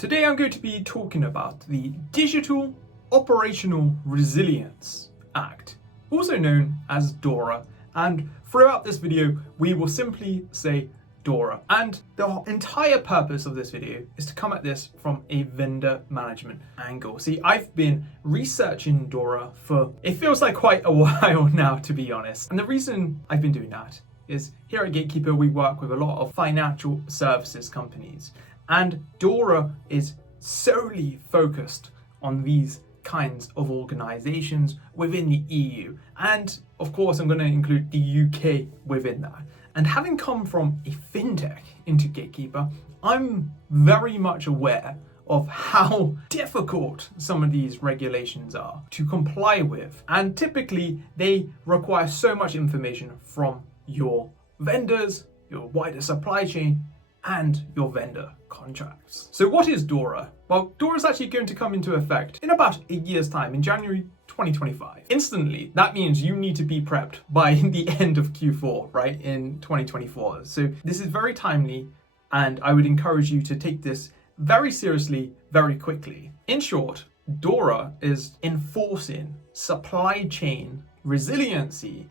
Today I'm going to be talking about the Digital Operational Resilience Act, also known as DORA, and throughout this video we will simply say DORA. And the entire purpose of this video is to come at this from a vendor management angle. See, I've been researching DORA for, it feels like quite a while now, to be honest. And the reason I've been doing that is here at Gatekeeper we work with a lot of financial services companies. And DORA is solely focused on these kinds of organizations within the EU. And of course, I'm going to include the UK within that. And having come from a fintech into Gatekeeper, I'm very much aware of how difficult some of these regulations are to comply with. And typically, they require so much information from your vendors, your wider supply chain, and your vendor contracts. So what is DORA? Well, DORA is actually going to come into effect in about a year's time, in January 2025. Instantly, that means you need to be prepped by the end of Q4, right, in 2024. So this is very timely, and I would encourage you to take this very seriously, very quickly. In short, DORA is enforcing supply chain resiliency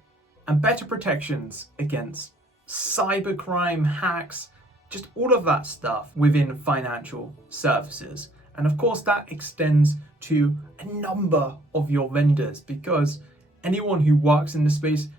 and better protections against cybercrime, hacks, just all of that stuff within financial services. And of course that extends to a number of your vendors, because anyone who works in the space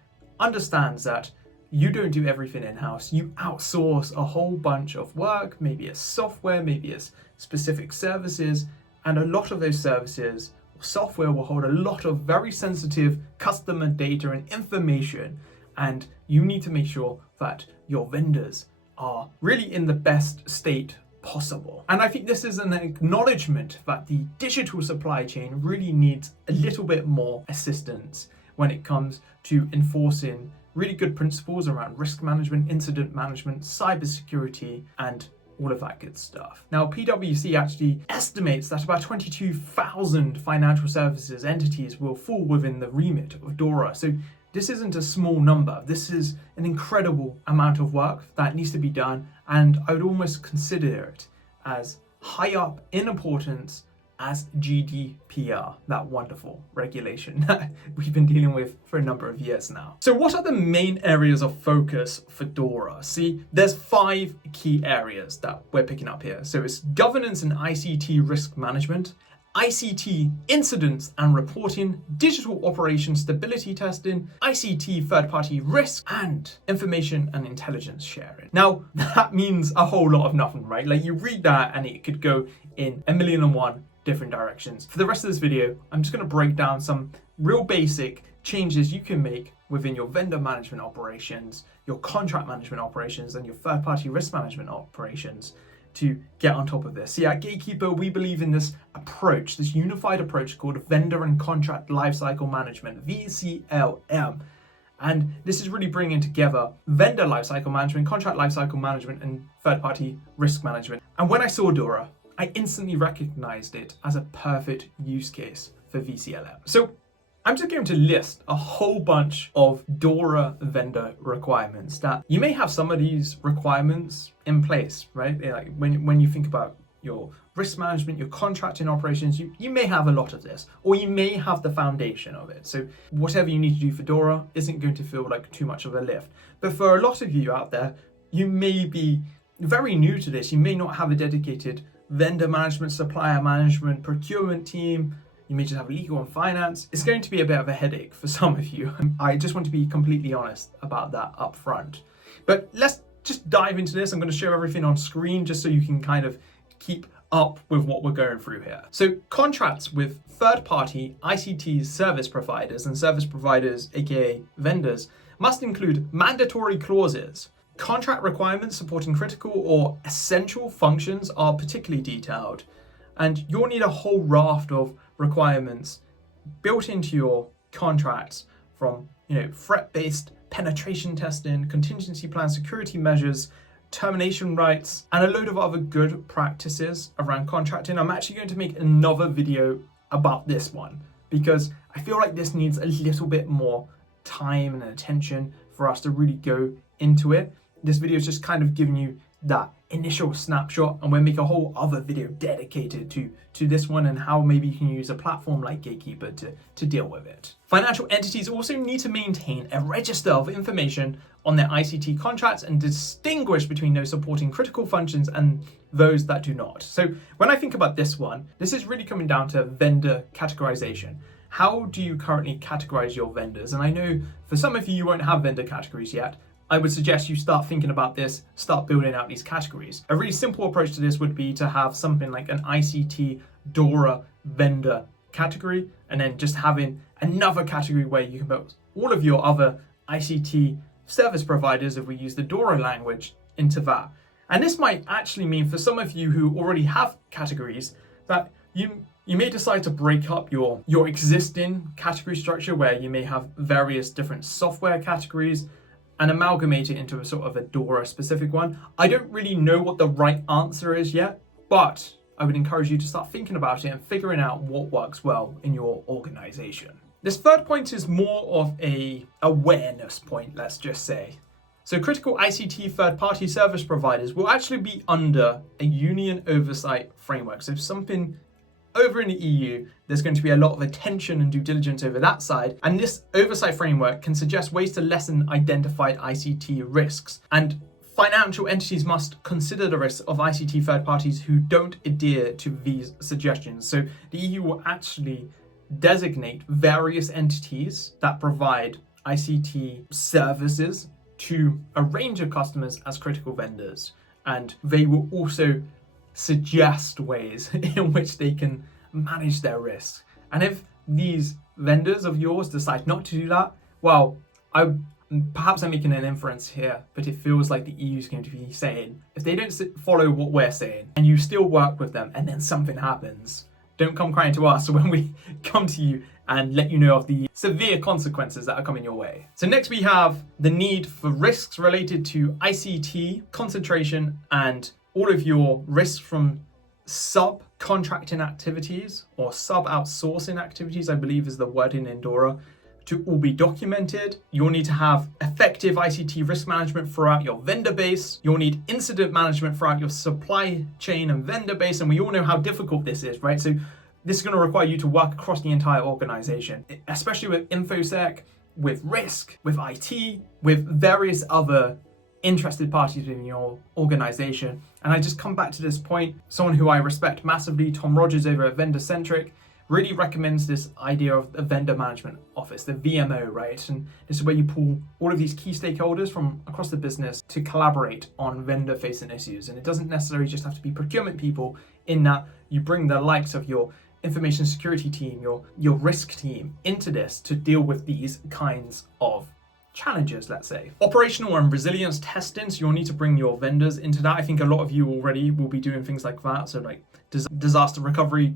understands that you don't do everything in-house. You outsource a whole bunch of work, maybe it's software, maybe it's specific services, and a lot of those services or software will hold a lot of very sensitive customer data and information, and you need to make sure that your vendors are really in the best state possible. And I think this is an acknowledgement that the digital supply chain really needs a little bit more assistance when it comes to enforcing really good principles around risk management, incident management, cybersecurity, and all of that good stuff. Now, PwC actually estimates that about 22,000 financial services entities will fall within the remit of DORA. So this isn't a small number. This is an incredible amount of work that needs to be done, and I would almost consider it as high up in importance as GDPR, that wonderful regulation that we've been dealing with for a number of years now. So what are the main areas of focus for DORA? See, there's 5 key areas that we're picking up here. So it's governance and ICT risk management, ICT incidents and reporting, digital operation stability testing, ICT third-party risk, and information and intelligence sharing. Now, that means a whole lot of nothing, right? Like, you read that and it could go in a million and one different directions. For the rest of this video, I'm just going to break down some real basic changes you can make within your vendor management operations, your contract management operations, and your third-party risk management operations to get on top of this. See, at Gatekeeper, we believe in this approach, this unified approach called Vendor and Contract Lifecycle Management, VCLM. And this is really bringing together vendor lifecycle management, contract lifecycle management, and third-party risk management. And when I saw DORA, I instantly recognized it as a perfect use case for VCLM. So I'm just going to list a whole bunch of DORA vendor requirements that you may have some of these requirements in place, right? Like when you think about your risk management, your contracting operations, you may have a lot of this, or you may have the foundation of it. So whatever you need to do for DORA isn't going to feel like too much of a lift. But for a lot of you out there, you may be very new to this. You may not have a dedicated vendor management, supplier management, procurement team. You may just have legal and finance. It's going to be a bit of a headache for some of you. I just want to be completely honest about that up front. But let's just dive into this. I'm going to show everything on screen just so you can kind of keep up with what we're going through here. So contracts with third-party ICT service providers and service providers, aka vendors, must include mandatory clauses. Contract requirements supporting critical or essential functions are particularly detailed, and you'll need a whole raft of requirements built into your contracts from, threat-based penetration testing, contingency plan, security measures, termination rights, and a load of other good practices around contracting. I'm actually going to make another video about this one because I feel like this needs a little bit more time and attention for us to really go into it. This video is just kind of giving you that initial snapshot, and we'll make a whole other video dedicated to this one and how maybe you can use a platform like Gatekeeper to deal with it. Financial entities also need to maintain a register of information on their ICT contracts and distinguish between those supporting critical functions and those that do not. So when I think about this one, this is really coming down to vendor categorization. How do you currently categorize your vendors? And I know for some of you, you won't have vendor categories yet. I would suggest you start thinking about this, start building out these categories. A really simple approach to this would be to have something like an ICT DORA vendor category, and then just having another category where you can put all of your other ICT service providers, if we use the DORA language, into that. And this might actually mean for some of you who already have categories that you may decide to break up your existing category structure, where you may have various different software categories, and amalgamate it into a sort of a DORA specific one. I don't really know what the right answer is yet, but I would encourage you to start thinking about it and figuring out what works well in your organization. This third point is more of a awareness point, let's just say. So critical ICT third-party service providers will actually be under a union oversight framework. So if something over in the EU, there's going to be a lot of attention and due diligence over that side. And this oversight framework can suggest ways to lessen identified ICT risks. And financial entities must consider the risks of ICT third parties who don't adhere to these suggestions. So the EU will actually designate various entities that provide ICT services to a range of customers as critical vendors. And they will also suggest ways in which they can manage their risks. And if these vendors of yours decide not to do that, well, perhaps I'm making an inference here, but it feels like the EU is going to be saying, if they don't follow what we're saying and you still work with them and then something happens, don't come crying to us when we come to you and let you know of the severe consequences that are coming your way. So next we have the need for risks related to ICT concentration and all of your risks from subcontracting activities or sub-outsourcing activities, I believe is the wording in DORA, to all be documented. You'll need to have effective ICT risk management throughout your vendor base. You'll need incident management throughout your supply chain and vendor base. And we all know how difficult this is, right? So this is going to require you to work across the entire organization, especially with InfoSec, with risk, with IT, with various other interested parties in your organization. And I just come back to this point, someone who I respect massively, Tom Rogers over at Vendor Centric, really recommends this idea of a vendor management office, the VMO, right? And this is where you pull all of these key stakeholders from across the business to collaborate on vendor facing issues. And it doesn't necessarily just have to be procurement people, in that you bring the likes of your information security team, your risk team into this to deal with these kinds of challenges, let's say. Operational and resilience testing, so you'll need to bring your vendors into that. I think a lot of you already will be doing things like that, so like disaster recovery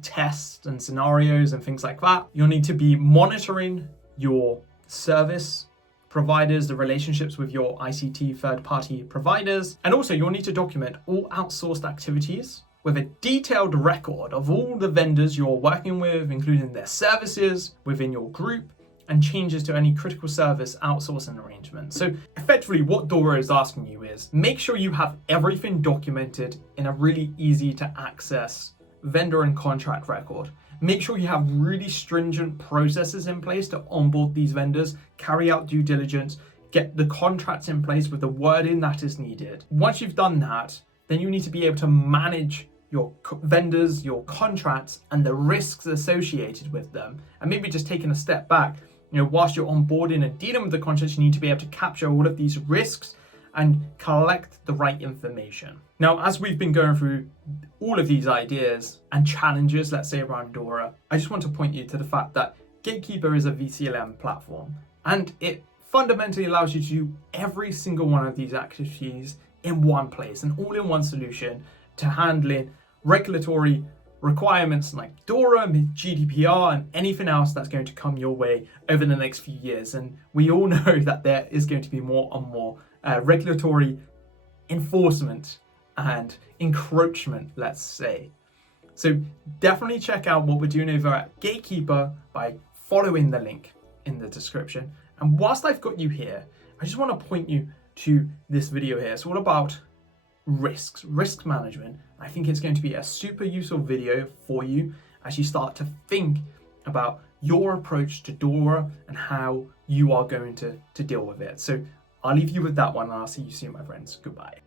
tests and scenarios and things like that. You'll need to be monitoring your service providers, the relationships with your ICT third-party providers, and also you'll need to document all outsourced activities with a detailed record of all the vendors you're working with, including their services within your group, and changes to any critical service outsourcing arrangements. So effectively what DORA is asking you is make sure you have everything documented in a really easy to access vendor and contract record. Make sure you have really stringent processes in place to onboard these vendors, carry out due diligence, get the contracts in place with the wording that is needed. Once you've done that, then you need to be able to manage your vendors, your contracts, and the risks associated with them. And maybe just taking a step back, whilst you're onboarding and dealing with the contracts, you need to be able to capture all of these risks and collect the right information. Now, as we've been going through all of these ideas and challenges, let's say around DORA, I just want to point you to the fact that Gatekeeper is a VCLM platform, and it fundamentally allows you to do every single one of these activities in one place, an all-in-one solution to handling regulatory requirements like DORA, GDPR, and anything else that's going to come your way over the next few years. And we all know that there is going to be more and more regulatory enforcement and encroachment, let's say. So definitely check out what we're doing over at Gatekeeper by following the link in the description. And whilst I've got you here, I just want to point you to this video here. It's all about risk management. I think it's going to be a super useful video for you as you start to think about your approach to DORA and how you are going to deal with it. So I'll leave you with that one, and I'll see you soon, my friends. Goodbye.